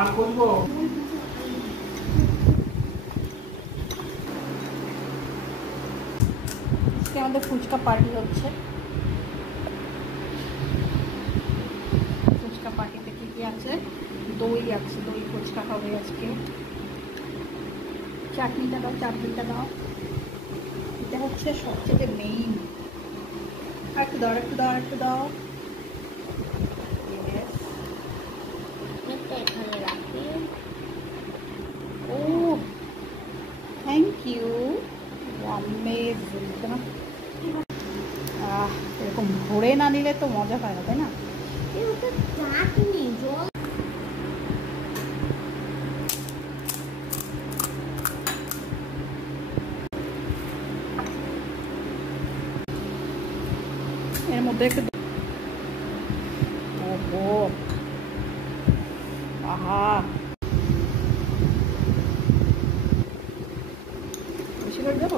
আর করবো আমাদের ফুচকা পার্টি হচ্ছে। ফুচকা পার্টিতে কি কি আছে? দই আছে, দই ফুচকা হবে আজকে। চাটনিটা দাও, চাটনিটা দাও, এটা হচ্ছে সবচেয়ে মেইন। আর একটু দাও, একটু দাও, একটু দাও। এখানে রাখি। ও থ্যাংক ইউ, অ্যামেজিং। এরকম ভরে না নিলে তো মজা পায় না, তাই না? চাটনি জল এর মধ্যে একটু, ওহো, আহা, বেশি করে দেবো।